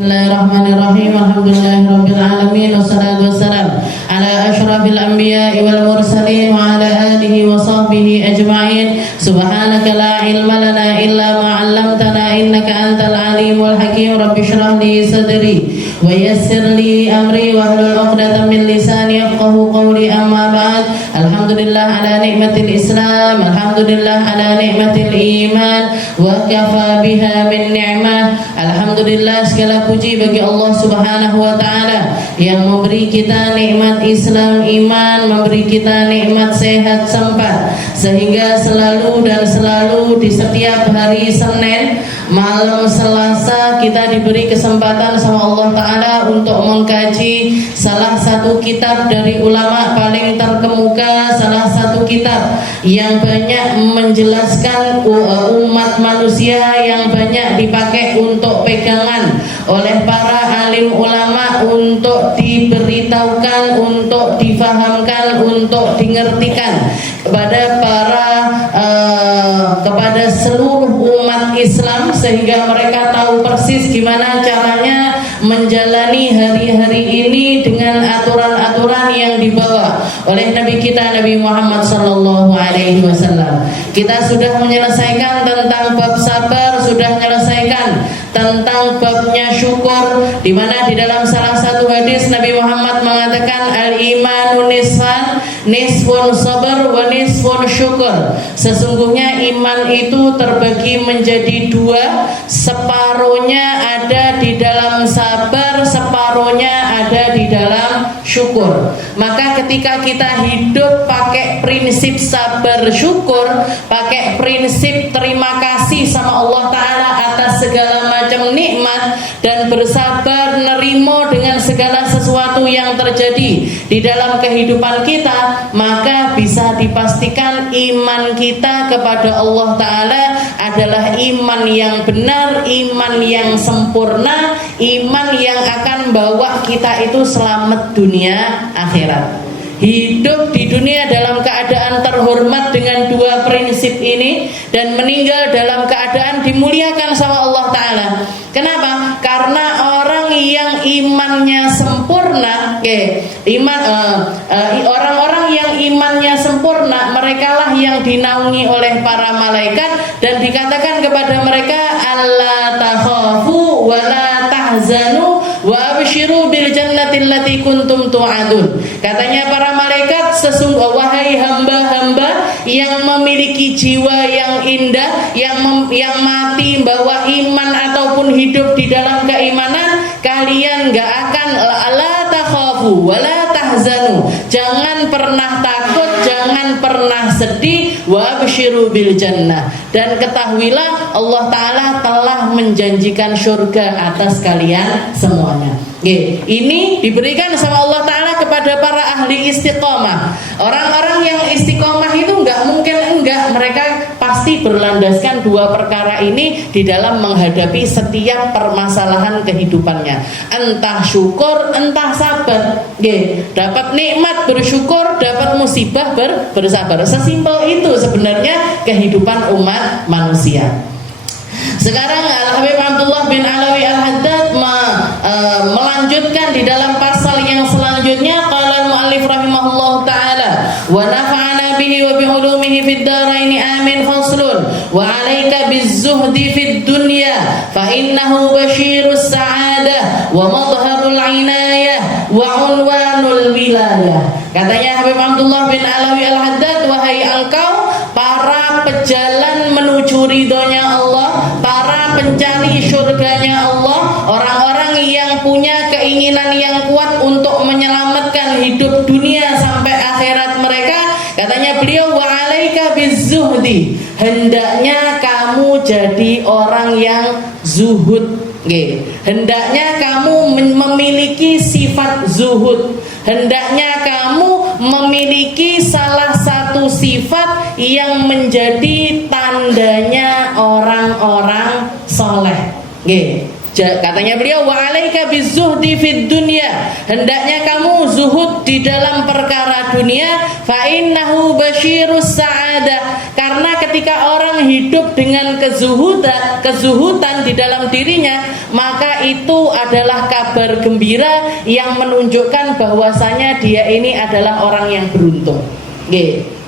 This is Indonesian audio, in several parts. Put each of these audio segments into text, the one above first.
Bismillahirrahmanirrahim. Alhamdulillahirabbil alamin wassalatu wassalamu ala asyrafil anbiya'i wal mursalin wa ala alihi wa sahbihi ajma'in. Subhanaka la ilma lana illa ma 'allamtana innaka antal alimul hakim. Rabbi shrah li sadri wa yassir li amri wahlul 'uqdatam min lisani yafqahu qawli. Amma ba'd. Alhamdulillah ala nikmatil Islam, alhamdulillah ala nikmatil iman wa kafa biha min ni'mah. Alhamdulillah, segala puji bagi Allah Subhanahu wa taala yang memberi kita nikmat Islam iman, memberi kita nikmat sehat sempat, sehingga selalu di setiap hari Senin malam Selasa kita diberi kesempatan sama Allah taala untuk mengkaji salah satu kitab dari ulama paling terkemuka, salah satu kitab yang banyak menjelaskan umat manusia, yang banyak dipakai untuk pegangan oleh para alim ulama untuk diberitahukan, untuk difahamkan, untuk dingertikan kepada seluruh umat Islam, sehingga mereka tahu persis gimana caranya menjalani hari-hari ini dengan aturan-aturan yang dibawa oleh Nabi kita Nabi Muhammad sallallahu alaihi wasallam. Kita sudah menyelesaikan tentang bab sabar, sudah menyelesaikan tentang babnya syukur, di mana di dalam salah satu hadis Nabi Muhammad mengatakan al-imanu nisfun sabar wa nisfun syukur. Sesungguhnya iman itu terbagi menjadi dua, separuhnya ada di dalam sabar, separuhnya ada di dalam syukur. Maka ketika kita hidup pakai prinsip sabar syukur, pakai prinsip terima kasih sama Allah taala atas segala macam nikmat, dan bersabar nerimo dengan segala sesuatu yang terjadi di dalam kehidupan kita, maka bisa dipastikan iman kita kepada Allah taala adalah iman yang benar, iman yang sempurna, iman yang akan bawa kita itu selamat dunia akhirat. Hidup di dunia dalam keadaan terhormat dengan dua prinsip ini, dan meninggal dalam keadaan dimuliakan sama Allah taala. Kenapa? Karena orang yang imannya sempurna, orang-orang yang imannya sempurna, merekalah yang dinaungi oleh para malaikat, dan dikatakan kepada mereka alla takhafu wa la tahzanu wa abshiru bil jannati allati kuntum tu'adun. Katanya para malaikat, sesungguhnya wahai hamba-hamba yang memiliki jiwa yang indah, yang mati bawa iman ataupun hidup di dalam keimanan, kalian gak akan la takhafu wa la tahzanu, jangan pernah takut, jangan pernah sedih, wa abshiru bil jannah, dan ketahuilah Allah taala telah menjanjikan surga atas kalian semuanya. Ini diberikan sama Allah taala kepada para ahli istiqomah. Orang-orang yang istiqomah itu mereka pasti berlandaskan dua perkara ini di dalam menghadapi setiap permasalahan kehidupannya. Entah syukur, entah sabar. Dapat nikmat bersyukur, dapat musibah bersabar. Sesimpel itu sebenarnya kehidupan umat manusia. Sekarang Al-Habib Abdullah bin Alawi Al-Haddad melanjutkan di dalam pasal yang selanjutnya. Qala al-muallif rahimahullah ta'ala wa nafa'ana bihi wa bi'ulumihi fid dharaini amin. Faslun wa 'alaika biz-zuhdi fid dunya fa innahu basyirus sa'adah wa madharul 'inayah wa unwanul wilayah. Katanya Habib Abdullah bin Alawi Al-Haddad, wahai engkau para pejalan menuju ridhonya Allah, para pencari surganya Allah, orang-orang yang punya keinginan yang kuat untuk menyelamatkan hidup dunia sampai akhirat mereka, katanya beliau wa 'alaika bizzuhdi, hendaknya kamu jadi orang yang zuhud. Hendaknya kamu memiliki sifat zuhud, hendaknya kamu memiliki salah satu sifat yang menjadi tandanya orang-orang soleh. Katanya beliau wa 'alaika bizzuhdi fid dunya, hendaknya kamu zuhud di dalam perkara dunia, fa innahu basyirus sa'adah, Karena ketika orang hidup dengan kezuhudan di dalam dirinya, maka itu adalah kabar gembira yang menunjukkan bahwasanya dia ini adalah orang yang beruntung.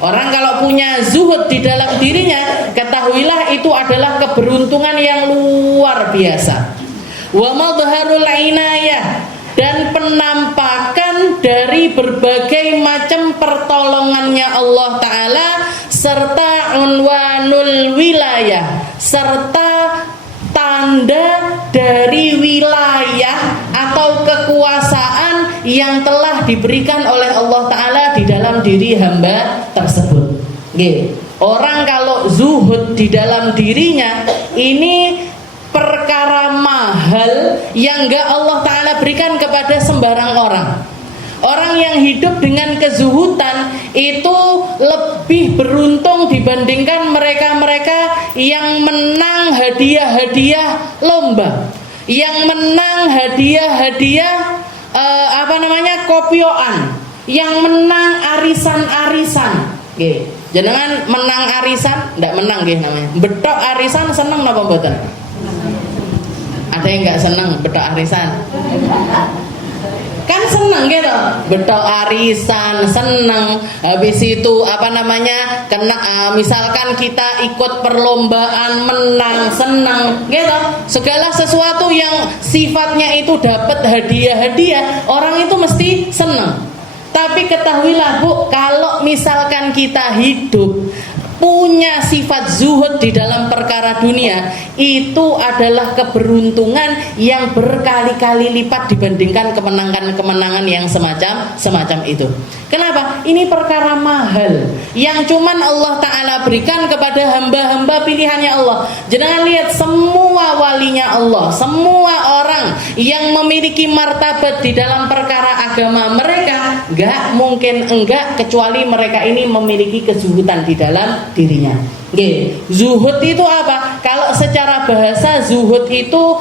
Orang kalau punya zuhud di dalam dirinya, ketahuilah itu adalah keberuntungan yang luar biasa. Wa madharul inayah, dan penampakan dari berbagai macam pertolongannya Allah Ta'ala, serta unwanul wilayah, serta tanda dari wilayah atau kekuasaan yang telah diberikan oleh Allah Ta'ala di dalam diri hamba tersebut. Orang kalau zuhud di dalam dirinya, ini perkara mahal yang gak Allah Ta'ala berikan kepada sembarang orang. Orang yang hidup dengan kezuhudan itu lebih beruntung dibandingkan mereka-mereka yang menang hadiah-hadiah lomba, yang menang hadiah-hadiah kopioan, yang menang arisan-arisan. Jangan menang arisan, ndak menang namanya. Betok arisan seneng napa mboten? Ada yang nggak seneng betok arisan? Kan seneng gitu, betok arisan seneng. Habis itu misalkan kita ikut perlombaan menang seneng gitu. Segala sesuatu yang sifatnya itu dapat hadiah-hadiah, orang itu mesti seneng. Tapi ketahuilah Bu, kalau misalkan kita hidup punya sifat zuhud di dalam perkara dunia, itu adalah keberuntungan yang berkali-kali lipat dibandingkan kemenangan-kemenangan yang semacam itu. Kenapa? Ini perkara mahal yang cuman Allah Ta'ala berikan kepada hamba-hamba pilihannya Allah. Jangan lihat semua walinya Allah, semua orang yang memiliki martabat di dalam perkara agama mereka, gak mungkin enggak kecuali mereka ini memiliki kezuhudan di dalam dirinya. Zuhud itu apa? Kalau secara bahasa zuhud itu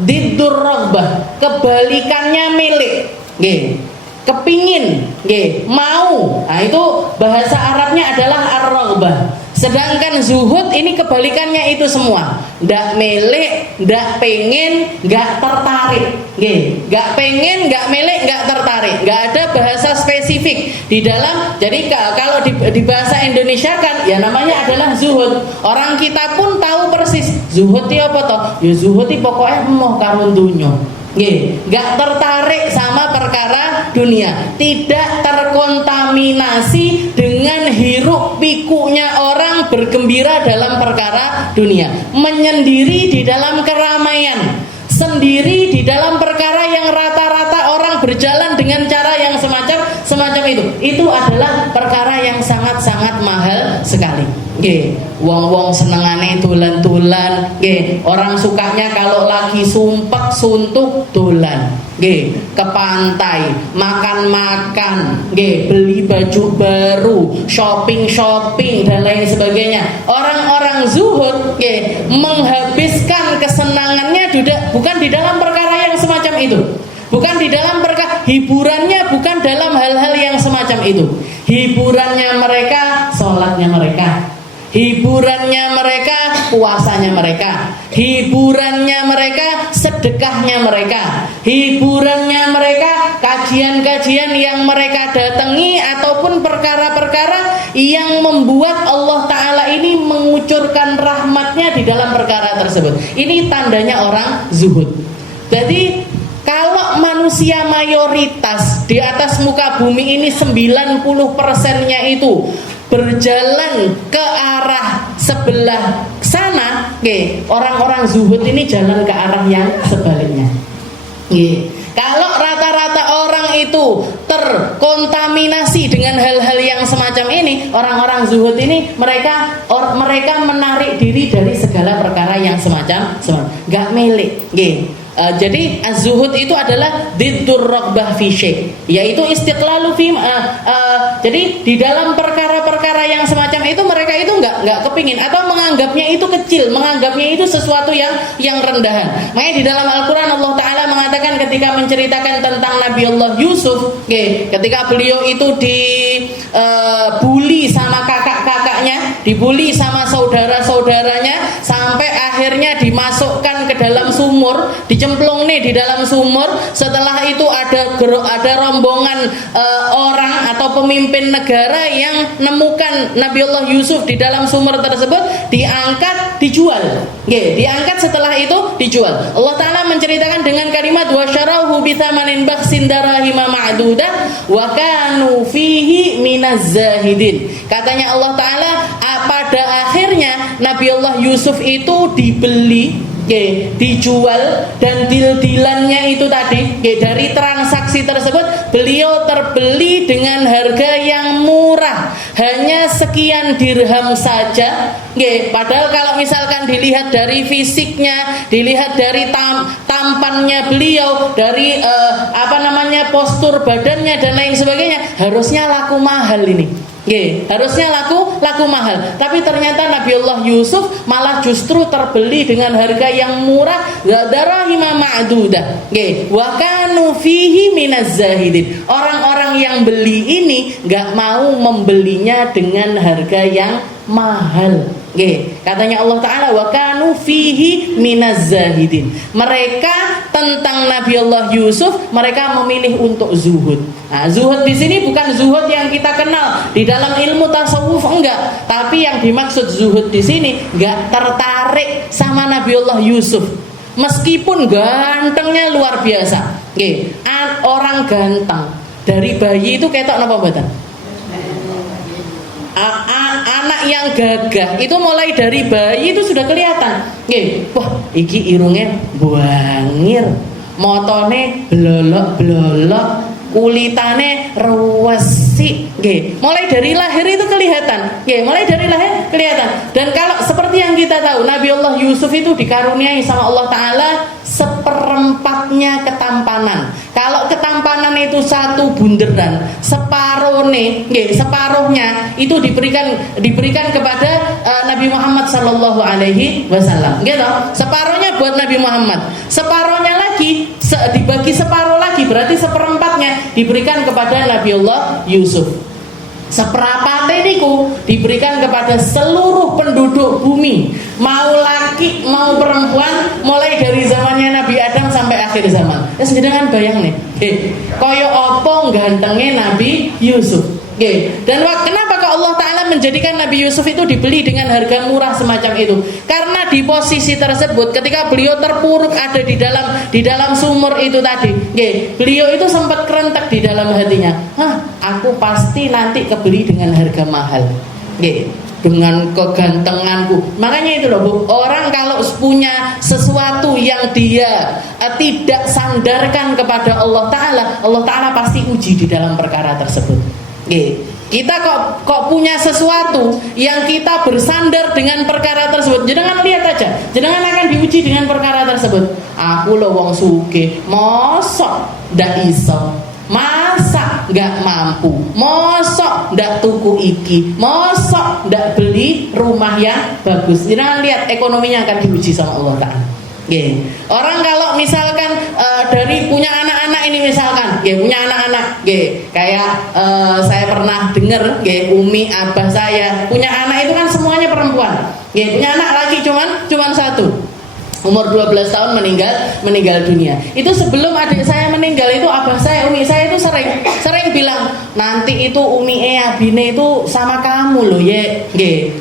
diddur raghbah, kebalikannya milik. Kepingin, mau. Nah, itu bahasa Arabnya adalah ar-raghbah. Sedangkan zuhud ini kebalikannya itu semua. Ndak milik, ndak pengen, nggak tertarik. Nggak pengen, nggak milik, nggak tertarik. Nggak ada bahasa spesifik di dalam. Jadi kalau di bahasa Indonesia kan ya namanya adalah zuhud. Orang kita pun tahu persis zuhud itu apa toh? Ya zuhud itu pokoknya emoh karo dunya. Gak tertarik sama perkara dunia, tidak terkontaminasi dengan hiruk pikuknya orang bergembira dalam perkara dunia, menyendiri di dalam keramaian, sendiri di dalam perkara yang rata-rata orang berjalan dengan cara yang semacam itu adalah perkara yang sangat-sangat mahal sekali. Wong-wong senengane dolan-dolan, orang sukanya kalau lagi sumpek suntuk dolan, ke pantai, makan-makan, beli baju baru, shopping dan lain sebagainya. Orang-orang zuhud menghabiskan kesenangannya bukan di dalam perkara yang semacam itu. Bukan di dalam perkara hiburannya, bukan dalam hal-hal yang semacam itu. Hiburannya mereka, sholatnya mereka. Hiburannya mereka, puasanya mereka. Hiburannya mereka, sedekahnya mereka. Hiburannya mereka, kajian-kajian yang mereka datangi, ataupun perkara-perkara yang membuat Allah Ta'ala ini mengucurkan rahmatnya di dalam perkara tersebut. Ini tandanya orang zuhud. Jadi kalau manusia mayoritas di atas muka bumi ini 90%-nya itu berjalan ke arah sebelah sana, orang-orang zuhud ini jalan ke arah yang sebaliknya. Kalau rata-rata orang itu terkontaminasi dengan hal-hal yang semacam ini, orang-orang zuhud ini mereka menarik diri dari segala perkara yang semacam gak milik. Jadi az-zuhud itu adalah diddur raghbah fi syai', yaitu istiqlalu fi jadi di dalam perkara-perkara yang semacam itu mereka itu enggak kepingin atau menganggapnya itu kecil, menganggapnya itu sesuatu yang rendahan. Makanya di dalam Al-Qur'an Allah Ta'ala mengatakan ketika menceritakan tentang Nabi Allah Yusuf, ketika beliau itu dibully sama kakak-kakak kakaknya, dibully sama saudara-saudaranya, sampai akhirnya dimasukkan ke dalam sumur, dicemplung nih di dalam sumur. Setelah itu ada rombongan orang atau pemimpin negara yang nemukan Nabiullah Yusuf di dalam sumur tersebut, diangkat, dijual. Diangkat, setelah itu dijual. Allah Ta'ala menceritakan dengan kalimat wasyarahu bithamanin bakhsin darahima ma'dudah wa kanu fihi minaz zahidin. Katanya Allah Ta'ala, pada akhirnya Nabiullah Yusuf itu dibeli, dijual, dan deal-dealannya itu tadi, dari transaksi tersebut beliau terbeli dengan harga yang murah, hanya sekian dirham saja. Padahal kalau misalkan dilihat dari fisiknya, dilihat dari tampannya beliau, dari postur badannya dan lain sebagainya, harusnya laku mahal ini. Harusnya laku mahal, tapi ternyata Nabiullah Yusuf malah justru terbeli dengan harga yang murah, darahima ma'dudah. Wa kanu fihi minaz zahidin. Orang-orang yang beli ini nggak mau membelinya dengan harga yang mahal. Katanya Allah Ta'ala wa kanu fihi minaz zahidin. Mereka tentang Nabiullah Yusuf, mereka memilih untuk zuhud. Zuhud di sini bukan zuhud yang kita kenal di dalam ilmu tasawuf, enggak. Tapi yang dimaksud zuhud di sini enggak tertarik sama Nabiullah Yusuf. Meskipun gantengnya luar biasa. Orang ganteng dari bayi itu ketok napa mboten? Anak yang gagah itu mulai dari bayi itu sudah kelihatan. Wah, iki irungnya buangir, motone blolok-blolok, kulitane ruwesi. Mulai dari lahir itu kelihatan. Mulai dari lahir kelihatan. Dan kalau seperti yang kita tahu, Nabiullah Yusuf itu dikaruniai sama Allah Ta'ala seperempatnya ketampanan. Kalau ketampanan itu satu bunderan, separuhnya itu diberikan kepada Nabi Muhammad Sallallahu Alaihi Wasallam. Separuhnya buat Nabi Muhammad, separuhnya lagi dibagi separuh lagi, berarti seperempatnya diberikan kepada Nabiullah Yusuf. Seperapatnya niku diberikan kepada seluruh penduduk bumi, mau laki mau perempuan, mulai dari zamannya Nabi Adam sampai akhir zaman. Sedangkan bayang nih, koyo opo gantengnya Nabi Yusuf. Dan kenapa kok Allah Ta'ala menjadikan Nabi Yusuf itu dibeli dengan harga murah semacam itu? Karena di posisi tersebut, ketika beliau terpuruk ada di dalam sumur itu tadi, beliau itu sempat kerentek di dalam hatinya, aku pasti nanti kebeli dengan harga mahal, dengan kegantenganku. Makanya itu loh Bu, orang kalau punya sesuatu yang dia tidak sandarkan kepada Allah Ta'ala pasti uji di dalam perkara tersebut. Kita kok punya sesuatu yang kita bersandar dengan perkara tersebut, jenengan lihat aja, jenengan akan diuji dengan perkara tersebut. Aku lo wong sugih, mosok ndak iso, masa nggak mampu, mosok ndak tuku iki, mosok ndak beli rumah yang bagus. Jenengan lihat ekonominya akan diuji sama Allah Ta'ala. Orang kalau misalkan dari punya anak-anak ini misalkan, punya anak-anak, kayak saya pernah dengar, umi abah saya punya anak itu kan semuanya perempuan, punya anak lagi cuman satu, umur 12 tahun meninggal dunia. Itu sebelum adik saya meninggal itu abah saya, umi saya itu sering bilang, nanti itu umi abine itu sama kamu loh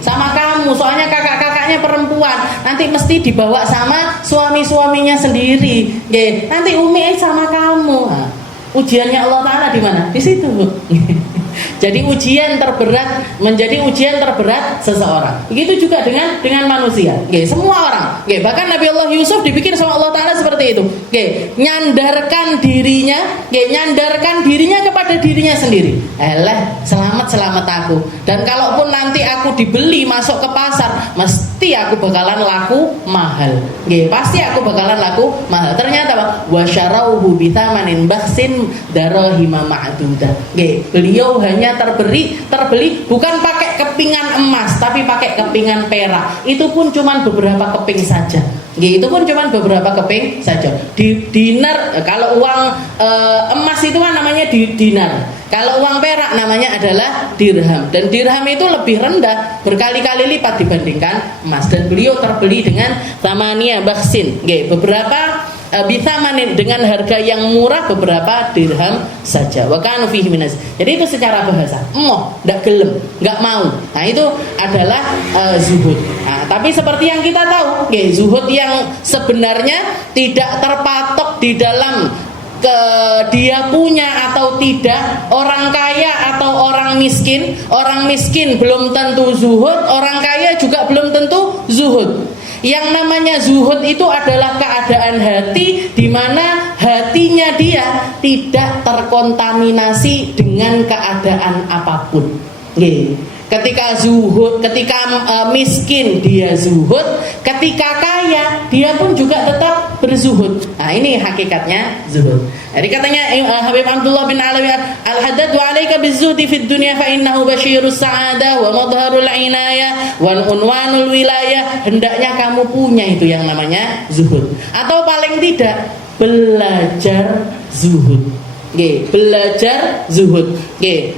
sama kamu, soalnya kakak-kakaknya perempuan, nanti mesti dibawa sama suami-suaminya sendiri. Nanti umi sama kamu. Ujiannya Allah Ta'ala di mana? Di situ. Jadi ujian terberat menjadi ujian terberat seseorang. Begitu juga dengan manusia. Semua orang. Bahkan Nabi Allah Yusuf dibikin sama Allah Ta'ala seperti itu. Nyandarkan dirinya kepada dirinya sendiri. Selamat aku. Dan kalaupun nanti aku dibeli masuk ke pasar, mesti aku bakalan laku mahal. Pasti aku bakalan laku mahal. Ternyata apa? Wasyarauhu bithamanin bakhsin darahima ma'dudah. Beliau hanya terbeli bukan pakai kepingan emas, tapi pakai kepingan perak. Itu pun cuma beberapa keping saja. Itu pun cuma beberapa keping saja. Dinar, kalau uang emas itu kan namanya dinar. Kalau uang perak namanya adalah dirham. Dan dirham itu lebih rendah, berkali-kali lipat dibandingkan emas. Dan beliau terbeli dengan thamania baksin. Beberapa bisa manin dengan harga yang murah, beberapa dirham saja. Wa kanu fihi minas. Jadi itu secara bahasa. Ndak gelem, nggak mau. Nah, itu adalah zuhud. Nah, tapi seperti yang kita tahu, zuhud yang sebenarnya tidak terpatok di dalam dia punya atau tidak, orang kaya atau orang miskin. Orang miskin belum tentu zuhud, orang kaya juga belum tentu zuhud. Yang namanya zuhud itu adalah keadaan hati di mana hatinya dia tidak terkontaminasi dengan keadaan apapun. Ketika zuhud, ketika miskin dia zuhud, ketika kaya dia pun juga tetap berzuhud. Nah, ini hakikatnya zuhud. Jadi katanya Habib Abdullah bin Alawi al-haddad wa alaika bizuhdi fid dunya fa innahu basyirus sa'adah wa madharul inayah wa unwanul wilayah. Hendaknya kamu punya itu yang namanya zuhud, atau paling tidak belajar zuhud. Belajar zuhud.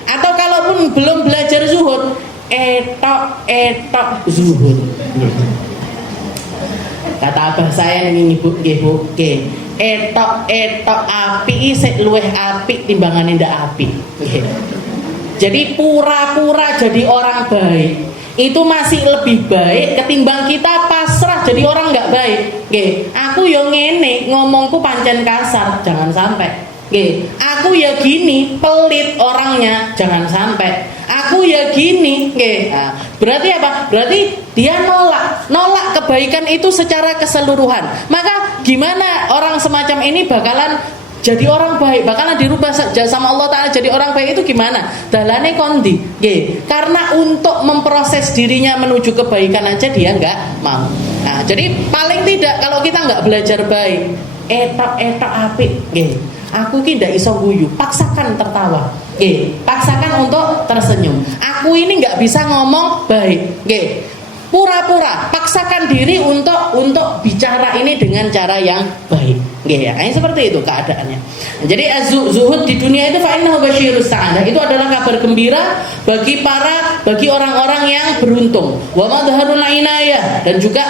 Atau kalaupun belum belajar zuhud, etok zuhud. Kata abah saya ini Bu, etok api sik luweh apik timbangane ndak apik. Jadi pura-pura jadi orang baik itu masih lebih baik ketimbang kita pasrah jadi orang nggak baik. Aku yo ngene, ngomongku pancen kasar, jangan sampai. Aku ya gini, pelit orangnya, jangan sampai. Aku ya gini, nah, berarti apa? Berarti dia nolak kebaikan itu secara keseluruhan. Maka gimana orang semacam ini bakalan jadi orang baik, bakalan dirubah sama Allah Ta'ala jadi orang baik itu gimana? Dalane kondi. Karena untuk memproses dirinya menuju kebaikan aja dia nggak mau. Nah, jadi paling tidak kalau kita nggak belajar baik, etok apik, aku ki ndak iso guyu, paksakan tertawa. Paksakan untuk tersenyum. Aku ini nggak bisa ngomong baik. Pura-pura, paksakan diri untuk bicara ini dengan cara yang baik. Ini seperti itu keadaannya. Jadi zuhud di dunia itu fa innahu basyirus sa'adah. Itu adalah kabar gembira bagi orang-orang yang beruntung. Wa madharul inayah, dan juga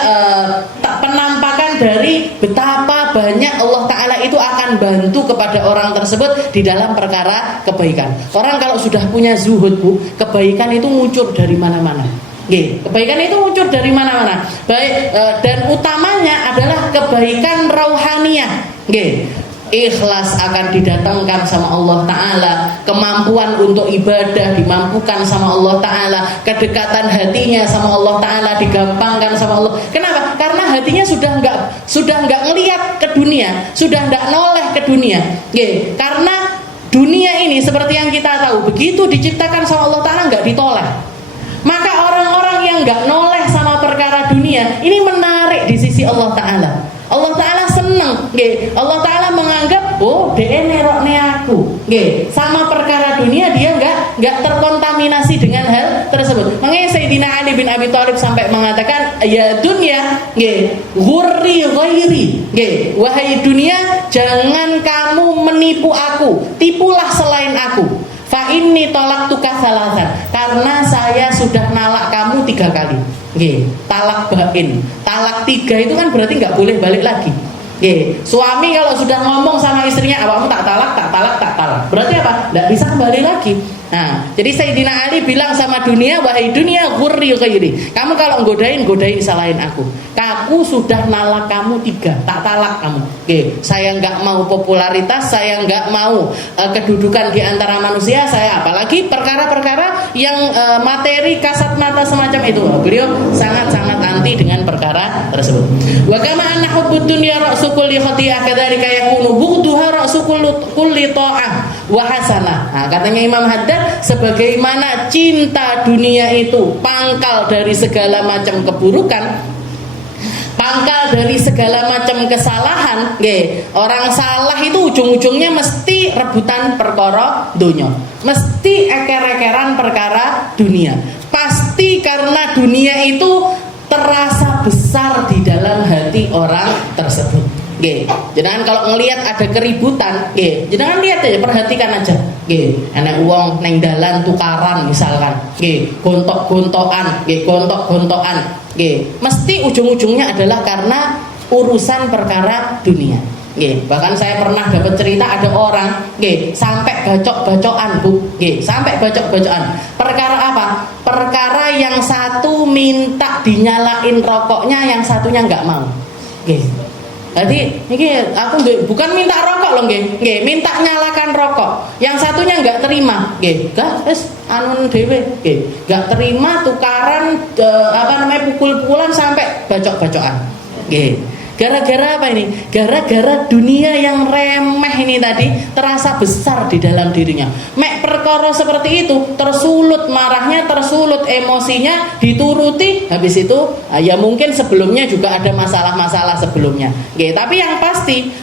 penampakan dari betapa banyak Allah Ta'ala itu akan bantu kepada orang tersebut di dalam perkara kebaikan. Orang kalau sudah punya zuhud, Bu, kebaikan itu muncul dari mana-mana. Kebaikan itu muncul dari mana-mana. Baik, dan utamanya adalah kebaikan rauhaniyah. Ikhlas akan didatangkan sama Allah Ta'ala, kemampuan untuk ibadah dimampukan sama Allah Ta'ala, kedekatan hatinya sama Allah Ta'ala digampangkan sama Allah. Kenapa? Karena hatinya sudah nggak ngelihat ke dunia, sudah nggak noleh ke dunia. Karena dunia ini seperti yang kita tahu, begitu diciptakan sama Allah Ta'ala nggak ditoleh. Maka orang-orang yang nggak noleh sama perkara dunia ini menarik di sisi Allah Ta'ala. Allah Ta'ala seneng, Allah Ta'ala menganggap, oh dia nerokne aku, sama perkara dunia dia nggak terkontaminasi dengan hal tersebut. Makanya Sayyidina Ali bin Abi Thalib sampai mengatakan, ya dunia, ghurri ghairi, wahai dunia, jangan kamu menipu aku, tipulah selain aku. Fa inni tolaktuka salasan, karena saya sudah nalak kamu 3 kali. Talak bain, talak 3 itu kan berarti nggak boleh balik lagi. Suami kalau sudah ngomong sama istrinya, kamu tak talak, berarti apa? Nggak bisa kembali lagi. Nah, jadi Sayyidina Ali bilang sama dunia, wahai dunia, ghurri ghairi, kamu kalau godain selain aku. Aku sudah nalak kamu 3, tak talak kamu. Saya nggak mau popularitas, saya nggak mau kedudukan di antara manusia, saya apalagi perkara-perkara yang materi kasat mata semacam itu. Beliau sangat-sangat anti dengan perkara tersebut. Wa kama anna hubbud dunya ra'su kulli khati'ah kadzalika yakunu bughduha ra'su kulli ta'ah wa hasanah. Nah, katanya Imam Haddad, sebagaimana cinta dunia itu pangkal dari segala macam keburukan, pangkal dari segala macam kesalahan. Orang salah itu ujung-ujungnya mesti rebutan perkara dunia, mesti eker-ekeran perkara dunia. Pasti karena dunia itu terasa besar di dalam hati orang tersebut. Nggih. Jenengan kalau ngelihat ada keributan, nggih, jenengan lihat aja, perhatikan aja. Nggih, enek wong neng dalan tukaran misalkan. Nggih, gontok-gontokan, nggih, gontok-gontokan. Nggih, mesti ujung-ujungnya adalah karena urusan perkara dunia. Nggih, bahkan saya pernah dapat cerita ada orang, nggih, sampai bacok-bacokan, Bu. Nggih, sampai bacok-bacokan. Perkara apa? Perkara yang satu minta dinyalain rokoknya, yang satunya nggak mau. Nggih. Jadi, ini aku bukan minta rokok loh, nggih, minta nyalakan rokok. Yang satunya nggak terima, nggih, wis anu dhewe, nggih, nggak terima tukaran pukul-pukulan sampai bacok-bacokan, nggih. Gara-gara apa ini? Gara-gara dunia yang remeh ini tadi terasa besar di dalam dirinya. Mek perkara seperti itu, tersulut marahnya, tersulut emosinya, dituruti, habis itu ya mungkin sebelumnya juga ada masalah-masalah sebelumnya. Oke, tapi yang pasti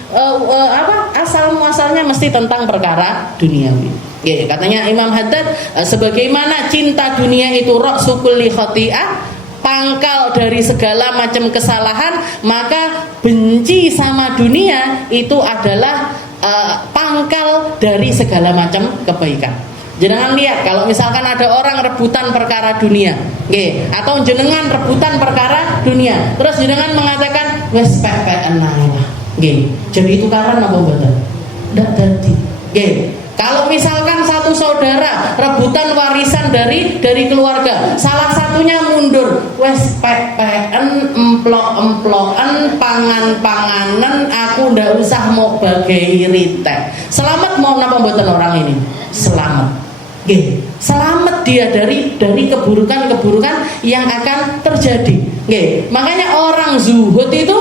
asal-muasalnya mesti tentang perkara duniawi. Oke, katanya Imam Haddad, sebagaimana cinta dunia itu ra'su kulli khati'ah, pangkal dari segala macam kesalahan, maka benci sama dunia itu adalah pangkal dari segala macam kebaikan. Jenengan lihat kalau misalkan ada orang rebutan perkara dunia, nggih, atau jenengan rebutan perkara dunia, terus jenengan mengatakan wes pek-pekan lah, nggih, jadi tukaran apa mboten? Ndak dadi. Nggih. Kalau misalkan satu saudara rebutan warisan dari keluarga, salah satunya mundur, wes pek-peken, emplok-emplokan, pangan-panganan, aku ndak usah mau bagai ritek. Selamat mau napa mboten orang ini? Selamat. Nggih, selamat dia dari keburukan-keburukan yang akan terjadi. Nggih, makanya orang zuhud itu,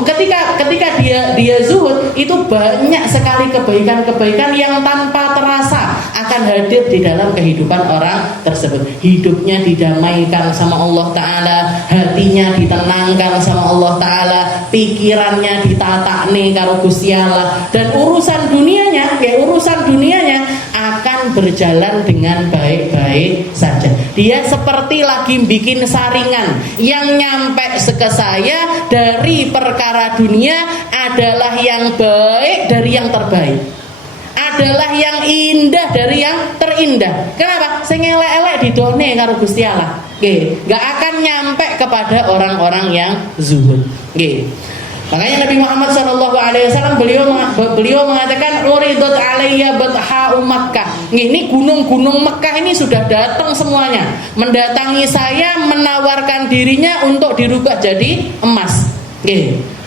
ketika dia zuhud itu banyak sekali kebaikan-kebaikan yang tanpa terasa akan hadir di dalam kehidupan orang tersebut. Hidupnya didamaikan sama Allah Ta'ala, hatinya ditenangkan sama Allah Ta'ala, pikirannya ditatakne karo Gusti Allah, dan urusan dunianya akan berjalan dengan baik-baik saja. Dia seperti lagi bikin saringan, yang nyampe ke saya dari perkara dunia adalah yang baik dari yang terbaik, adalah yang indah dari yang terindah. Kenapa? Sing elek-elek didone karo Gusti Allah. Nggih, enggak akan nyampe kepada orang-orang yang zuhud. Nggih. Makanya Nabi Muhammad SAW beliau mengatakan uridut alayya batha'u Makkah. Ini gunung-gunung Mekah ini sudah datang semuanya, mendatangi saya, menawarkan dirinya untuk dirubah jadi emas.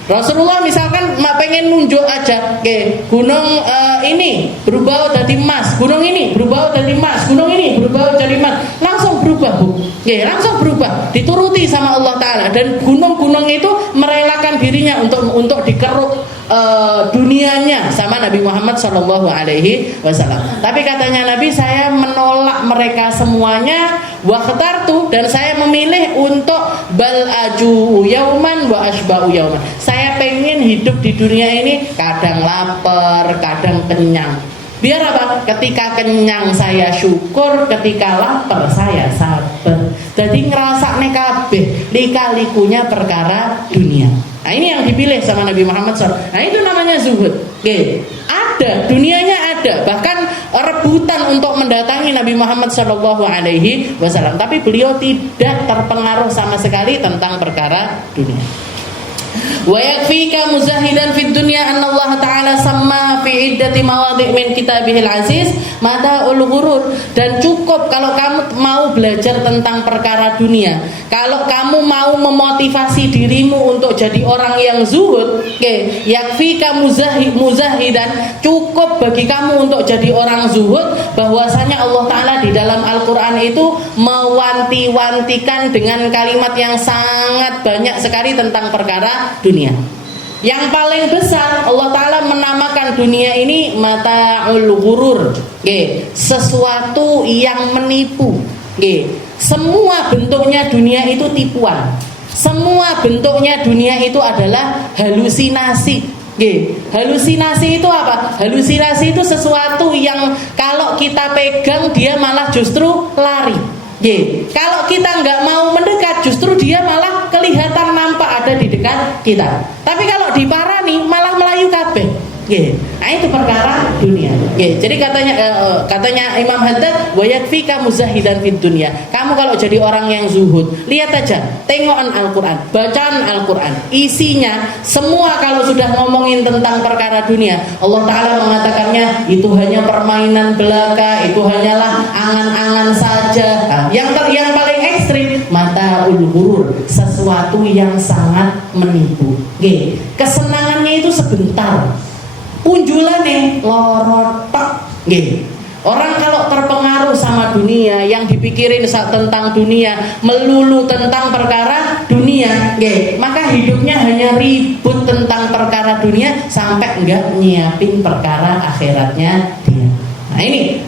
Rasulullah misalkan pengen nunjuk aja, gunung ini berubah jadi emas, gunung ini berubah jadi emas, gunung ini berubah jadi emas, langsung berubah, Bu. Langsung berubah, dituruti sama Allah Ta'ala, dan gunung-gunung itu merelakan dirinya untuk dikeruk dunianya sama Nabi Muhammad SAW. Tapi katanya Nabi, saya menolak mereka semuanya, wa khatartu, dan saya memilih untuk bal aju yauman wa asba'u yauman. Saya pengen hidup di dunia ini kadang lapar, kadang kenyang. Biar apa? Ketika kenyang saya syukur, ketika lapar saya sabar. Jadi ngerasakne kabeh lika-likunya perkara dunia. Nah, ini yang dipilih sama Nabi Muhammad SAW. Nah, itu namanya zuhud. Ada, dunianya ada. Bahkan rebutan untuk mendatangi Nabi Muhammad SAW. Tapi beliau tidak terpengaruh sama sekali tentang perkara dunia. Wa yakfika muzahidan fid dunya anna Allah Ta'ala sama fi iddati mawadhi' min kitabihil aziz mataul ghurur. Dan cukup kalau kamu mau belajar tentang perkara dunia, kalau kamu mau memotivasi dirimu untuk jadi orang yang zuhud, yakfika muzahidan, cukup bagi kamu untuk jadi orang zuhud, bahwasanya Allah Ta'ala di dalam Al-Quran itu mewanti-wantikan dengan kalimat yang sangat banyak sekali tentang perkara dunia. Yang paling besar Allah Ta'ala menamakan dunia ini mata'ul ghurur, sesuatu yang menipu. Semua bentuknya dunia itu tipuan. Semua bentuknya dunia itu adalah halusinasi. Halusinasi itu apa? Halusinasi itu sesuatu yang kalau kita pegang dia malah justru lari. Kalau kita nggak mau mendekat, malaikat justru dia malah kelihatan nampak ada di dekat kita. Tapi kalau diparani malah melayu kabeh. Nah itu perkara dunia. Jadi katanya Imam Haddad, wa yakfika muzahidan fid dunya. Kamu kalau jadi orang yang zuhud, lihat aja tengokan Al-Qur'an, bacaan Al-Qur'an. Isinya semua kalau sudah ngomongin tentang perkara dunia, Allah taala mengatakannya itu hanya permainan belaka, itu hanyalah angan-angan saja. Nah, yang paling ekstrim mata ghurur, sesuatu yang sangat menipu. Kesenangannya itu sebentar. Punjulane lorotok. Orang kalau terpengaruh sama dunia, yang dipikirin tentang dunia, melulu tentang perkara dunia, maka hidupnya hanya ribut tentang perkara dunia sampai enggak nyiapin perkara akhiratnya dia. Nah ini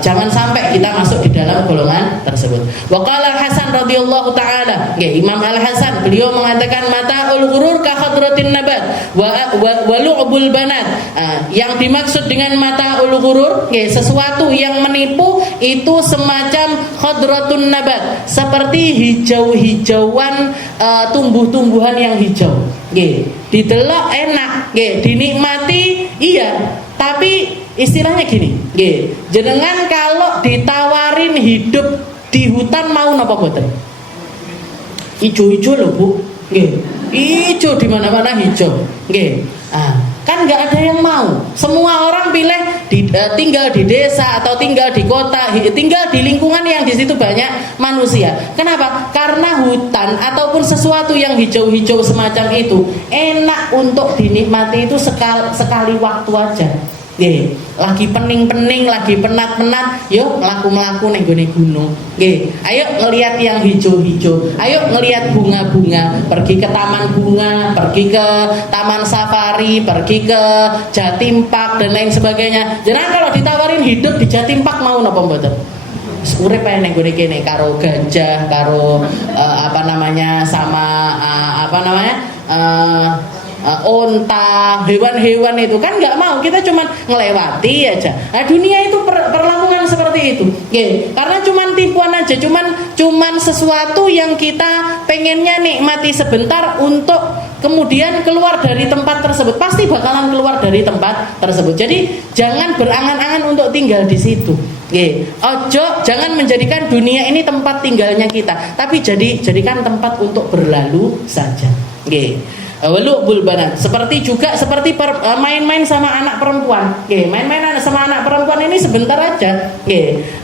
jangan sampai kita masuk di dalam golongan tersebut. Wa qala Hasan radhiyallahu taala, Imam Al Hasan beliau mengatakan mataul ghurur ka khadratin nabat wa lu'bul banat. Yang dimaksud dengan mataul ghurur, sesuatu yang menipu itu semacam khadratun nabat, seperti hijau-hijauan tumbuh-tumbuhan yang hijau. Didelok enak, dinikmati iya, tapi istilahnya gini, jenengan kalau ditawarin hidup di hutan mau napa mboten? Ijo-ijo lho Bu, ijo di mana-mana hijau, kan nggak ada yang mau. Semua orang pilih tinggal di desa atau tinggal di kota, tinggal di lingkungan yang di situ banyak manusia. Kenapa? Karena hutan ataupun sesuatu yang hijau-hijau semacam itu enak untuk dinikmati itu sekali waktu aja. Lagi pening-pening, lagi penat-penat, yuk melaku-melaku ning gone gunung. Ayo ngelihat yang hijau-hijau, ayo ngelihat bunga-bunga, pergi ke taman bunga, pergi ke taman safari, pergi ke Jatim Park dan lain sebagainya. Jangan kalau ditawarin hidup di Jatim Park mau napa mboten? Urip ae ning gone kene karo gajah, karo onta, hewan-hewan itu kan nggak mau, kita cuma ngelewati aja. Nah dunia itu perlakuan seperti itu, karena cuma tipuan aja, cuman sesuatu yang kita pengennya nikmati sebentar untuk kemudian keluar dari tempat tersebut. Pasti bakalan keluar dari tempat tersebut. Jadi jangan berangan-angan untuk tinggal di situ. Jangan menjadikan dunia ini tempat tinggalnya kita, tapi jadikan tempat untuk berlalu saja. Walu'bul banat, seperti main-main sama anak perempuan. Main-main sama anak perempuan ini sebentar aja.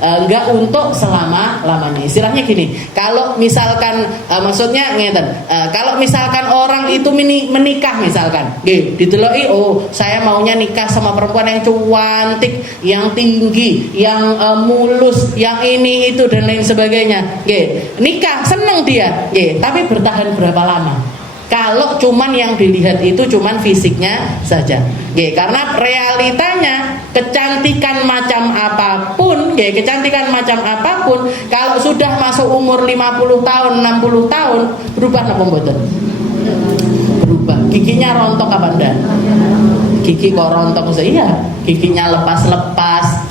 Enggak untuk selama-lamanya. Istilahnya gini, kalau misalkan maksudnya ngeten, kalau misalkan orang itu menikah misalkan, dideloki, oh saya maunya nikah sama perempuan yang cantik, yang tinggi, yang mulus, yang ini itu dan lain sebagainya. Nikah seneng dia, tapi bertahan berapa lama? Kalau cuman yang dilihat itu cuman fisiknya saja, karena realitanya kecantikan macam apapun, kalau sudah masuk umur 50 tahun, 60 tahun, berubah apa mboten? Berubah. Giginya rontok apa ndak? Gigi kok rontok? Iya, giginya lepas-lepas.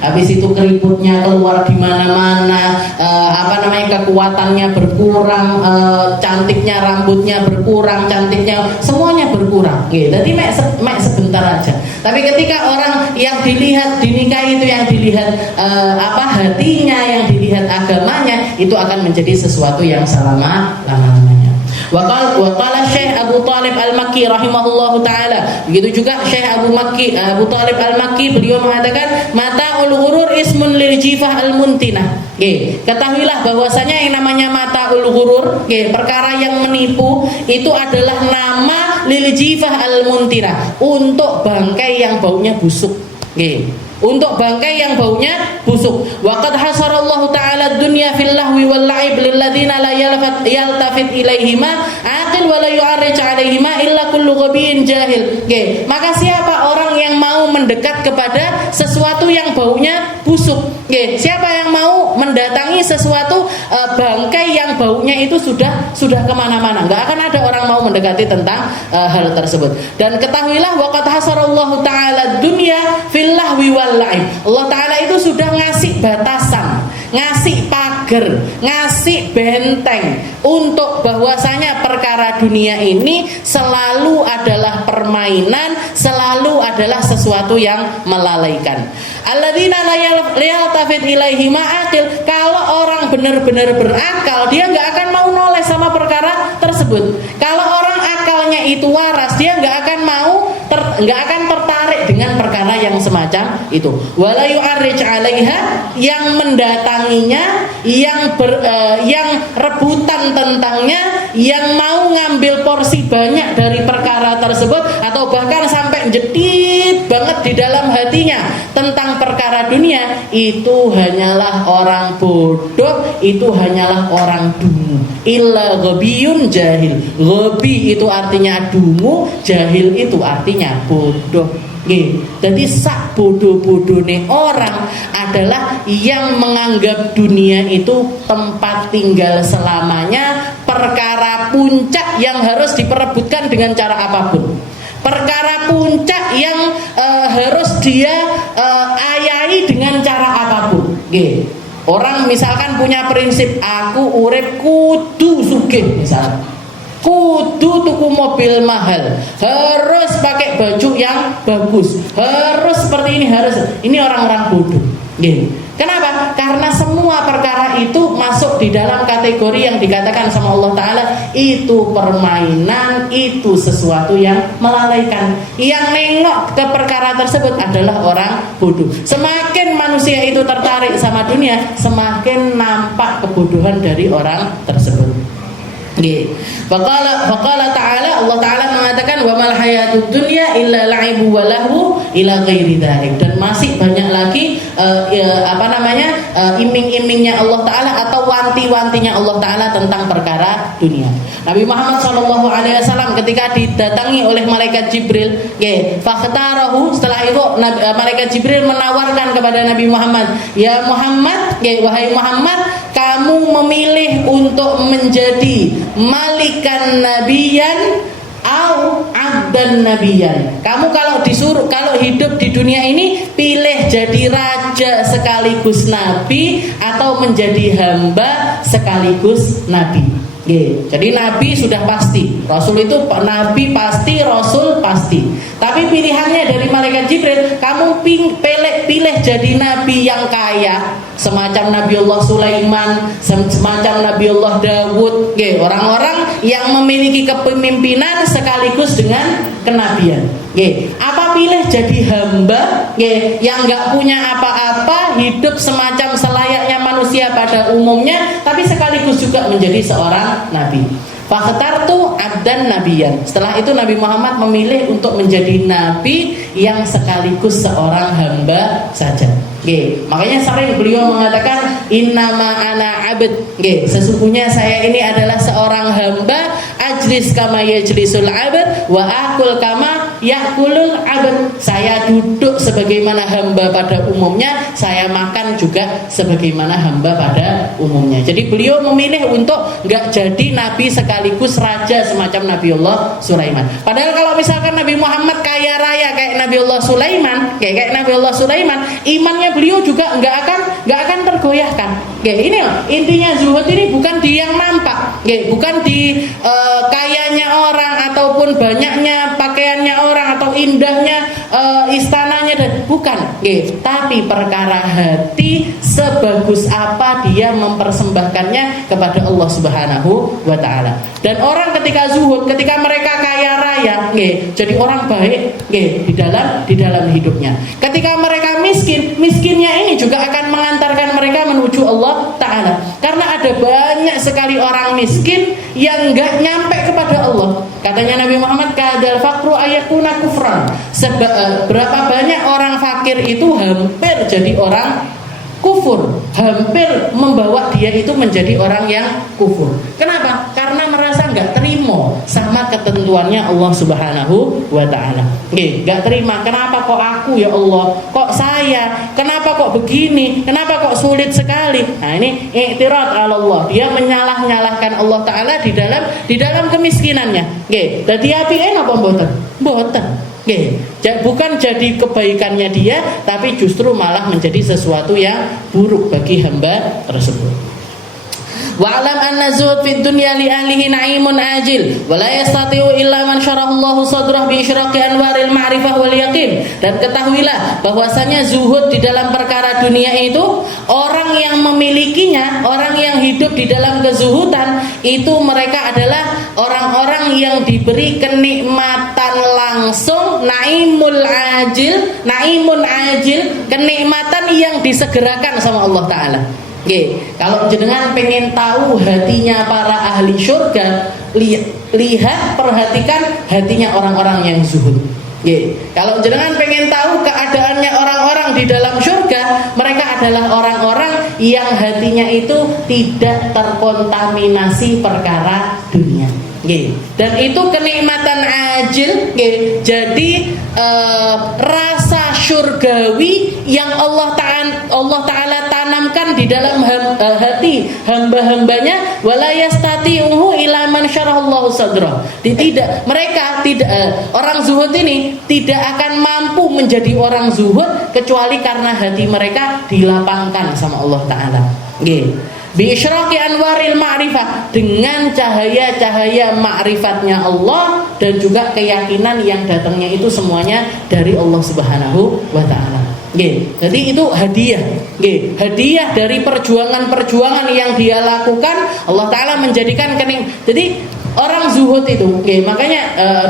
Habis itu keriputnya keluar di mana-mana, kekuatannya berkurang, cantiknya rambutnya berkurang, cantiknya semuanya berkurang. Jadi mek sebentar aja. Tapi ketika orang yang dilihat dinikahi itu yang dilihat hatinya, yang dilihat agamanya, itu akan menjadi sesuatu yang selama-lamanya. Waqala Syekh Abu Talib Al-Makki rahimahullahu taala. Begitu juga Syekh Abu Talib Al-Makki, beliau mengatakan mata'ul ghurur ismun lil jifah al-muntinah. Ketahuilah bahwasanya yang namanya mata'ul ghurur, perkara yang menipu, itu adalah nama lil jifah al-muntinah, untuk bangkai yang baunya busuk. Untuk bangkai yang baunya busuk. Wa qad hasarallahu ta'ala dunya fil lahwi wal la'ib lil ladzina la yaltafit ilaihima aqil wa la yu'arij alaihima illa kullu ghabiyin jahil. Maka siapa orang yang mau mendekat kepada sesuatu yang baunya busuk? Siapa yang mau mendatangi sesuatu bangkai yang baunya itu sudah kemana-mana? Nggak akan ada orang mau mendekati tentang hal tersebut. Dan ketahuilah wa qad hasarallahu ta'ala dunya fil lahwi wal la'ib. Allah Ta'ala itu sudah ngasih batasan, ngasih pakem pagar, ngasih benteng untuk bahwasanya perkara dunia ini selalu adalah permainan, selalu adalah sesuatu yang melalaikan. Alladzina la yaltafit ilaihi ma'aqil. Kalau orang benar-benar berakal, dia nggak akan mau noleh sama perkara tersebut. Kalau orang akalnya itu waras, dia nggak akan mau nggak akan tertarik dengan perkara yang semacam itu. Wala yu'arrij 'alaiha, yang mendatanginya, yang rebutan tentangnya, yang mau ngambil porsi banyak dari perkara tersebut, atau bahkan sampai jedit banget di dalam hatinya tentang perkara dunia, itu hanyalah orang bodoh, itu hanyalah orang dungu. Illa ghabiyun jahil. Ghabi itu artinya dungu, jahil itu artinya bodoh. Jadi sak bodoh-bodohnya orang adalah yang menganggap dunia itu tempat tinggal selamanya, perkara puncak yang harus diperebutkan dengan cara apapun, perkara puncak yang harus dia ayahi dengan cara apapun. Orang misalkan punya prinsip, aku urip kudu sugih misalnya, kudu tuku mobil mahal, harus pakai baju yang bagus, harus seperti ini, harus ini. Orang-orang bodoh. Kenapa? Karena semua perkara itu masuk di dalam kategori yang dikatakan sama Allah Ta'ala, itu permainan, itu sesuatu yang melalaikan. Yang nengok ke perkara tersebut adalah orang bodoh. Semakin manusia itu tertarik sama dunia, semakin nampak kebodohan dari orang tersebut. Faqala ta'ala, Allah Ta'ala mengatakan, wa mal hayatud dunya illa la'ibu wa lahu ila ghairi dzalik. Dan masih banyak lagi iming-imingnya Allah Ta'ala atau wanti-wantinya Allah Ta'ala tentang perkara dunia. Nabi Muhammad SAW ketika didatangi oleh malaikat Jibril, fakhtarahu, setelah itu malaikat Jibril menawarkan kepada Nabi Muhammad, ya Muhammad, wahai Muhammad, kamu memilih untuk menjadi malikan nabiyan au abdan nabiyan. Kamu kalau disuruh, kalau hidup di dunia ini, pilih jadi raja sekaligus nabi atau menjadi hamba sekaligus nabi. Jadi nabi sudah pasti, rasul itu nabi pasti, rasul pasti. Tapi pilihannya dari malaikat Jibril, kamu pilih jadi nabi yang kaya, semacam Nabiullah Sulaiman, semacam Nabiullah Dawud, orang-orang yang memiliki kepemimpinan sekaligus dengan kenabian. Apa pilih jadi hamba yang nggak punya apa-apa, hidup semacam selayaknya manusia pada umumnya, tapi sekaligus juga menjadi seorang nabi. Fakhtartu abdan nabiyan. Setelah itu Nabi Muhammad memilih untuk menjadi nabi yang sekaligus seorang hamba saja. Makanya sering beliau mengatakan, innama ana abd. Sesungguhnya saya ini adalah seorang hamba, ajlis kama yajlisul abd wa akul kama yakulul abd. Saya duduk sebagaimana hamba pada umumnya, saya makan juga sebagaimana hamba pada umumnya. Jadi beliau memilih untuk nggak jadi nabi sekaligus raja semacam Nabiullah Sulaiman. Padahal kalau misalkan Nabi Muhammad kaya raya kayak Nabiullah Sulaiman, kayak Nabiullah Sulaiman, imannya beliau juga nggak akan tergoyahkan. Ini intinya zuhud ini bukan di yang nampak, bukan di kayanya orang ataupun banyaknya pakaiannya orang atau indahnya istananya, dan bukan. Tapi perkara hati, sebagus apa dia mempersembahkannya kepada Allah Subhanahu wa Ta'ala. Dan orang ketika zuhud, ketika mereka kaya raya, jadi orang baik di dalam hidupnya. Ketika mereka miskinnya ini juga akan mengantarkan mereka menuju Allah Ta'ala. Karena ada banyak sekali orang miskin yang nggak nyampe kepada Allah. Katanya Nabi Muhammad, kadal fakru ayakuna kufran. Berapa banyak orang fakir itu hampir jadi orang kufur, hampir membawa dia itu menjadi orang yang kufur. Kenapa? Karena merasa nggak terima sama ketentuannya Allah Subhanahu wa Ta'ala. Nggak terima. Kenapa kok aku ya Allah? Kok saya? Kenapa kok begini? Kenapa kok sulit sekali? Nah ini i'tirad ala Allah. Dia menyalah-nyalahkan Allah Ta'ala di dalam kemiskinannya. Dadi apike napa mboten? Mboten. Bukan jadi kebaikannya dia, tapi justru malah menjadi sesuatu yang buruk bagi hamba tersebut. Wa'lam anna zuhud fid dunya li ahlihi na'imun ajil wa la yastati'u illa man syarahullahu sadrah bi isyraqi anwaril ma'rifah wal yaqin. Dan ketahuilah bahwasanya zuhud di dalam perkara dunia itu, orang yang memilikinya, orang yang hidup di dalam kezuhudan itu mereka adalah orang-orang yang diberi kenikmatan langsung, na'imun ajil, kenikmatan yang disegerakan sama Allah Ta'ala. Kalau jenengan pengen tahu hatinya para ahli syurga, lihat, perhatikan hatinya orang-orang yang zuhud. Kalau jenengan pengen tahu keadaannya orang-orang di dalam syurga, mereka adalah orang-orang yang hatinya itu tidak terkontaminasi perkara dunia. Dan itu kenikmatan ajil. Jadi rasa syurgawi yang Allah Ta'ala tanamkan di dalam hati hamba-hambanya, wala yastati'uhu ila man syarahallahu sadrah. Orang zuhud ini tidak akan mampu menjadi orang zuhud kecuali karena hati mereka dilapangkan sama Allah Ta'ala. Bi isyraqi anwaril ma'rifah, dengan cahaya-cahaya ma'rifatnya Allah, dan juga keyakinan yang datangnya itu semuanya dari Allah Subhanahu wa Ta'ala. Jadi itu hadiah. Hadiah dari perjuangan-perjuangan yang dia lakukan, Allah Ta'ala menjadikan Jadi orang zuhud itu, makanya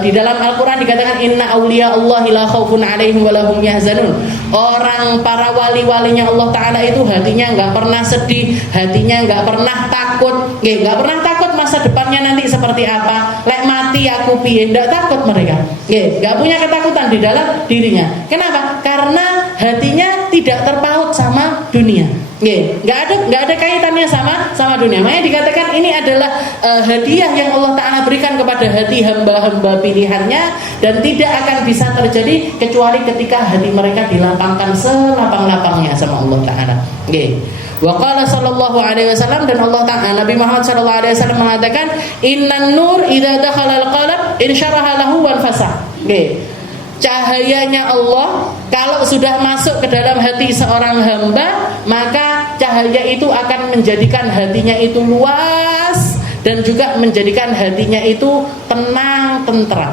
di dalam Al-Quran dikatakan inna awliya Allahi la khaufun alaihim wa lahum yahzanun. Orang para wali-walinya Allah Ta'ala itu hatinya nggak pernah sedih, hatinya nggak pernah takut, nggak pernah takut masa depannya nanti seperti apa. Lek mati aku piye, nggak takut mereka, nggak punya ketakutan di dalam dirinya. Kenapa? Karena hatinya tidak terpaut sama dunia. Nggak ada kaitannya sama dunia. Makanya dikatakan ini adalah hadiah yang Allah Ta'ala berikan kepada hati hamba-hamba pilihannya, dan tidak akan bisa terjadi kecuali ketika hati mereka dilapangkan selapang-lapangnya sama Allah Ta'ala. Wa qala sallallahu alaihi wasallam, dan Allah Ta'ala, Nabi Muhammad sallallahu alaihi wasallam mengatakan, innan nur idza dakhala al-qalb insyaraha lahu wal fasah. Cahayanya Allah kalau sudah masuk ke dalam hati seorang hamba, maka cahaya itu akan menjadikan hatinya itu luas, dan juga menjadikan hatinya itu tenang, tentram.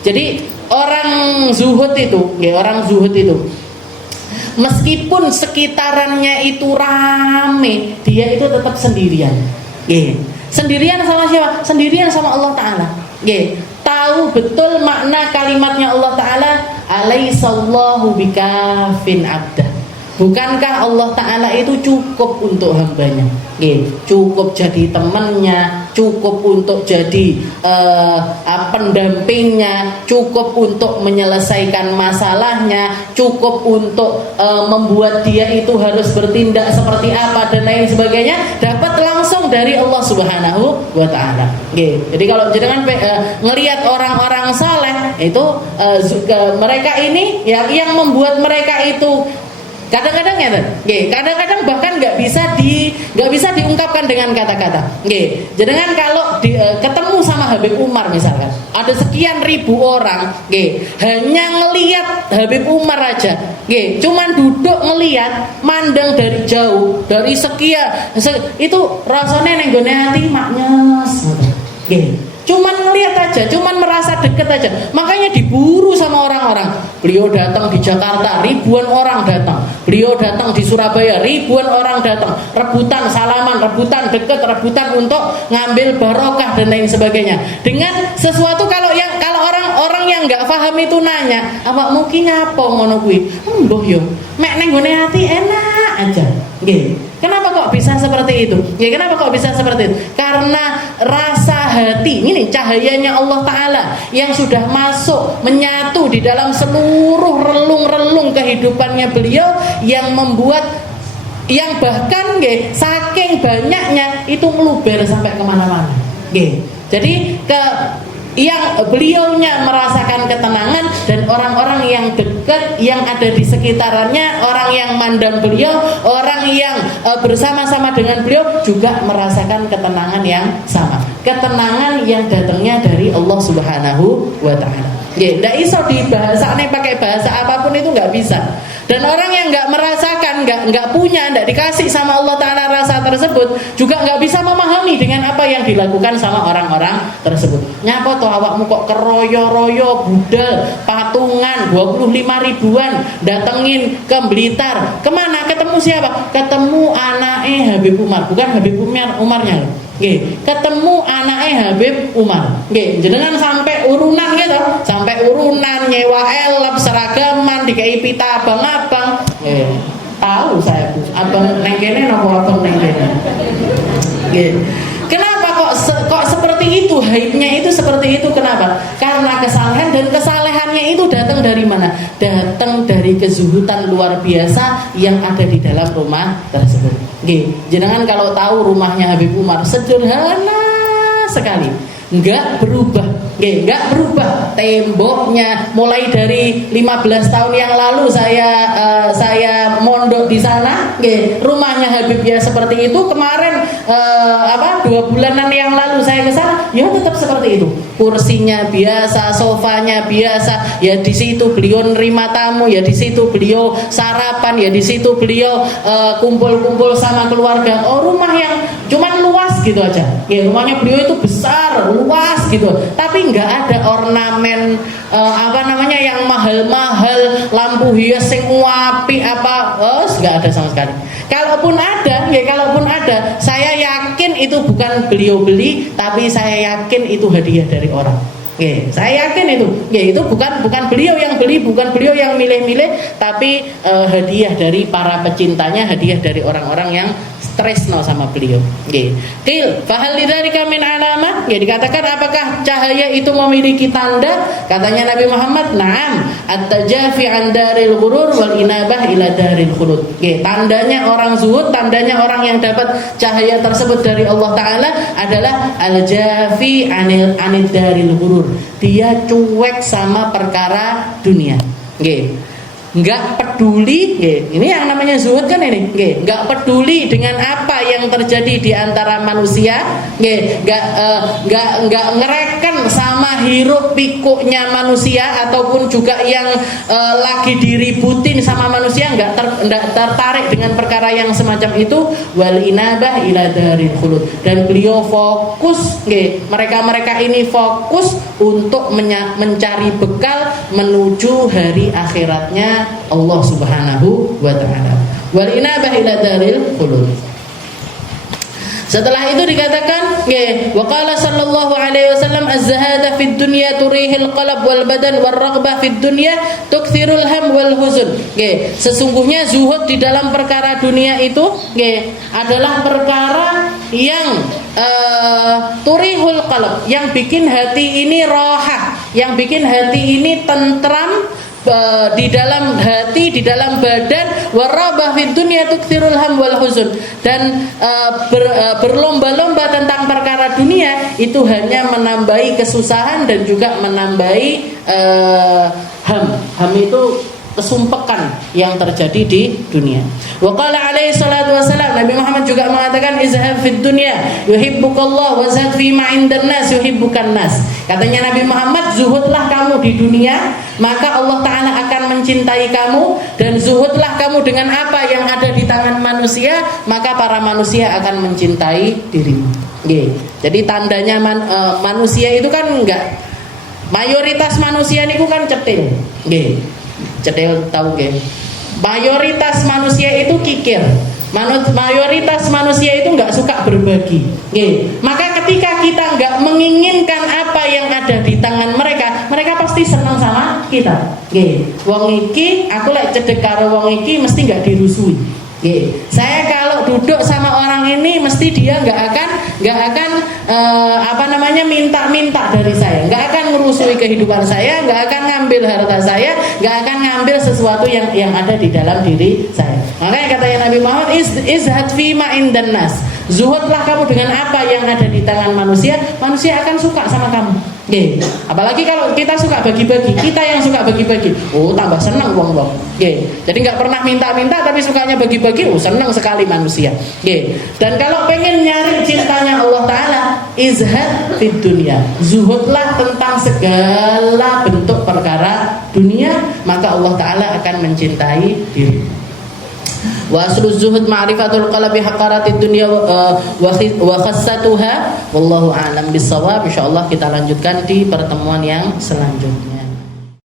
Jadi orang zuhud itu, meskipun sekitarannya itu rame, dia itu tetap sendirian. Sendirian sama siapa? Sendirian sama Allah Ta'ala. Tahu betul makna kalimatnya Allah Ta'ala, alaihissallahu bikafin abdah. Bukankah Allah Ta'ala itu cukup untuk hambanya? Cukup jadi temannya, cukup untuk jadi pendampingnya, cukup untuk menyelesaikan masalahnya, cukup untuk membuat dia itu harus bertindak seperti apa dan lain sebagainya, dapat langsung dari Allah Subhanahu wa Ta'ala. Jadi kalau jangan ngelihat orang-orang saleh itu, mereka ini yang membuat mereka itu kadang-kadang kadang-kadang bahkan nggak bisa diungkapkan dengan kata-kata. Jangan kalau ketemu sama Habib Umar misalkan, ada sekian ribu orang, hanya ngelihat Habib Umar aja, cuman duduk ngelihat, mandang dari jauh, dari sekian, itu rasanya nenggone hati maknyes. Cuman ngelihat aja, cuman merasa deket aja, makanya diburu sama orang-orang. Beliau datang di Jakarta, ribuan orang datang. Beliau datang di Surabaya, ribuan orang datang, rebutan salaman, rebutan deket, rebutan untuk ngambil barokah dan lain sebagainya. Dengan sesuatu kalau orang yang nggak paham itu nanya, apa mungkin apa ngono kuwi? Mbah yo, mek ning gone ati enak aja. Kenapa kok bisa seperti itu? Kenapa kok bisa seperti itu? Karena rasa hati ini, cahayanya Allah Ta'ala yang sudah masuk, menyatu di dalam seluruh relung-relung kehidupannya beliau, yang membuat, yang bahkan saking banyaknya itu meluber sampai kemana-mana. Jadi yang beliaunya merasakan ketenangan, dan orang-orang yang dekat yang ada di sekitarannya, orang yang mandang beliau, orang yang bersama-sama dengan beliau juga merasakan ketenangan yang sama, ketenangan yang datangnya dari Allah Subhanahu wa Ta'ala. Nggak iso dibahasane pakai bahasa apapun, itu nggak bisa. Dan orang yang nggak merasakan, nggak punya, nggak dikasih sama Allah Ta'ala rasa tersebut juga nggak bisa memahami dengan apa yang dilakukan sama orang-orang tersebut. Nyapa toh awakmu kok keroyo-royo budal patungan 25 ribuan datengin ke Blitar. Kemana? Ketemu siapa? Ketemu anaknya Habib Umar, bukan Habib Umarnya loh. Ketemu anaknya Habib Umar. Jenengan sampai urunan gitu, sampai urunan nyewa elap seragaman dikai pita abang-abang. Tahu saya Bu, abang neng kene napa abang neng kene. Kenapa kok seperti itu? Hype-nya itu seperti itu. Kenapa? Karena kesalehan, dan kesalehannya itu datang dari mana? Datang dari kezuhudan luar biasa yang ada di dalam rumah tersebut. Jenengan kalau tahu rumahnya Habib Umar sederhana sekali, enggak berubah, enggak berubah temboknya. Mulai dari 15 tahun yang lalu saya mondok di sana, rumahnya Habib ya seperti itu. Kemarin 2 bulanan yang lalu saya ke sana, ya tetap seperti itu. Kursinya biasa, sofanya biasa, ya di situ beliau nerima tamu, ya di situ beliau sarapan, ya di situ beliau kumpul-kumpul sama keluarga. Rumah yang cuman luas gitu aja. Rumahnya beliau itu besar, luas gitu. Tapi nggak ada ornamen yang mahal-mahal, lampu hias sing apik nggak ada sama sekali. Kalaupun ada, saya yakin itu bukan beliau beli, tapi saya yakin itu hadiah dari orang. Saya yakin itu bukan beliau yang beli, bukan beliau yang milih-milih, tapi hadiah dari para pecintanya, hadiah dari orang-orang yang tresno sama beliau. Qil fahal lidzalika min alamah? Dikatakan apakah cahaya itu memiliki tanda? Katanya Nabi Muhammad, na'am, at-tajafi an daril ghurur wal inabah ila daril khulud. Tandanya orang zuhud, tandanya orang yang dapat cahaya tersebut dari Allah Ta'ala adalah al-jafi anid daril ghurur. Dia cuek sama perkara dunia. Nggak peduli, ini yang namanya zuhud kan ini, nggak peduli dengan apa yang terjadi di antara manusia, nggak ngereken sama hiruk pikuknya manusia, ataupun juga yang lagi diributin sama manusia, nggak tertarik dengan perkara yang semacam itu. Wal inabah ila daril khulud, dan beliau fokus, mereka ini fokus untuk mencari bekal menuju hari akhiratnya Allah Subhanahu wa ta'ala. Wal inabah ila daril khulud. Setelah itu dikatakan, wa qala sallallahu alaihi wasallam az-zahada fid dunya turihil qalb wal badan war raghbah fid dunya tukthirul ham wal huzun. Sesungguhnya zuhud di dalam perkara dunia itu adalah perkara yang turihul qalb, yang bikin hati ini rohah, yang bikin hati ini tentram di dalam hati, di dalam badan. Warabah fid dunya tukthirul ham wal huzun, dan berlomba-lomba tentang perkara dunia itu hanya menambahi kesusahan dan juga menambahi ham itu kesumpekan yang terjadi di dunia. Wa qala alaihi salatu wasalam, Nabi Muhammad juga mengatakan, izhab fid dunya yuhibbukallah wa zahid fi ma indan nas yuhibbukan nas. Katanya Nabi Muhammad, zuhudlah kamu di dunia, maka Allah Ta'ala akan mencintai kamu, dan zuhudlah kamu dengan apa yang ada di tangan manusia, maka para manusia akan mencintai dirimu. Jadi tandanya manusia itu kan enggak, mayoritas manusia niku kan cetil. Cetil tahu mayoritas manusia itu kikir. Mayoritas manusia itu nggak suka berbagi. Maka ketika kita nggak menginginkan apa yang ada di tangan mereka, mereka pasti senang sama kita. Wong iki, aku lek cedek karo wong iki mesti nggak dirusui. Saya kalau duduk sama orang ini mesti dia nggak akan minta-minta dari saya, nggak akan merusui kehidupan saya, nggak akan ngambil harta saya, nggak akan ngambil sesuatu yang ada di dalam diri saya. Makanya katanya Nabi Muhammad, izhad fi ma indan nas, zuhudlah kamu dengan apa yang ada di tangan manusia, manusia akan suka sama kamu. Apalagi kalau kita suka bagi-bagi, kita yang suka bagi-bagi, tambah senang wong-wong. Jadi nggak pernah minta-minta tapi sukanya bagi-bagi, senang sekali manusia. Dan kalau pengen nyari cintanya Allah Ta'ala, izhad fid dunya, zuhudlah tentang segala bentuk perkara dunia, maka Allah Ta'ala akan mencintai diri. Wa asluz zuhud ma'rifatul qalbi haqaratid dunya wa khassatuha. Wallahu a'lam bissawab. Insyaallah kita lanjutkan di pertemuan yang selanjutnya.